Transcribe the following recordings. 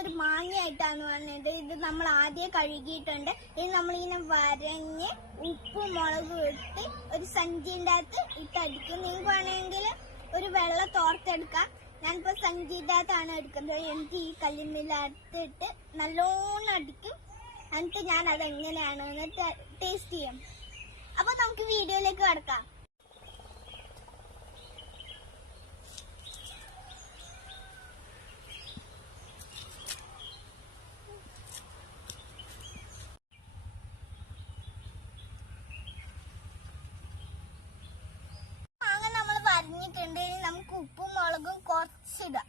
ഒരു മാങ്ങയായിട്ടാണ് വന്നത്. ഇത് നമ്മൾ ആദ്യം കഴുകിയിട്ടുണ്ട്. ഇത് നമ്മളിങ്ങനെ വരഞ്ഞ് ഉപ്പും മുളകും ഇട്ട് ഒരു സഞ്ചിന്റെ അകത്ത് ഇട്ടടിക്കും. നിങ്ങൾക്ക് വേണമെങ്കിൽ ഒരു വെള്ള തോർത്തെടുക്കാം. ഞാനിപ്പോ സഞ്ചിന്റെ അകത്താണ് എടുക്കുന്നത്. എനിക്ക് ഈ കല്ലിന്മേലകത്തിട്ട് നല്ലോണം അടിക്കും. എന്നിട്ട് ഞാൻ അതെങ്ങനെയാണെന്ന് ടേസ്റ്റ് ചെയ്യും. അപ്പൊ നമുക്ക് വീഡിയോയിലേക്ക് കടക്കാം. മാങ്ങ നമ്മൾ വരഞ്ഞിട്ടുണ്ട്. ഇനി നമുക്ക് ഉപ്പും മുളകും കുറച്ചിടാം.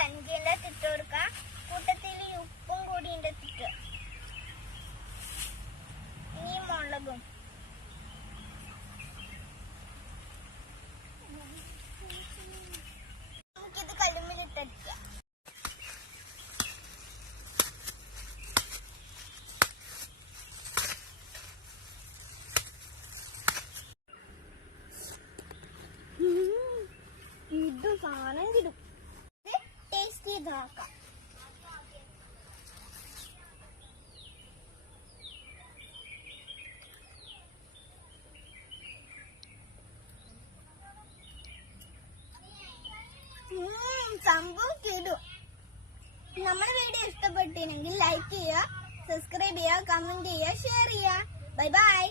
സഞ്ചിന്റെ ഇട്ട് കൊടുക്കാം. കൂട്ടത്തിൽ ഉപ്പും കൂടി ഇട്ടിട്ട് ഇനി മുളകും നമുക്കിത് കല്ലുമ്മിലിട്ടടിക്കാം. ഇത് സാധനം കിട്ടും. നോക്കാം. സംഭവം കിടും. നമ്മുടെ വീഡിയോ ഇഷ്ടപ്പെട്ടില്ലെങ്കിൽ ലൈക്ക് ചെയ്യുക, സബ്സ്ക്രൈബ് ചെയ്യുക, കമന്റ് ചെയ്യുക, ഷെയർ ചെയ്യുക. Bye bye.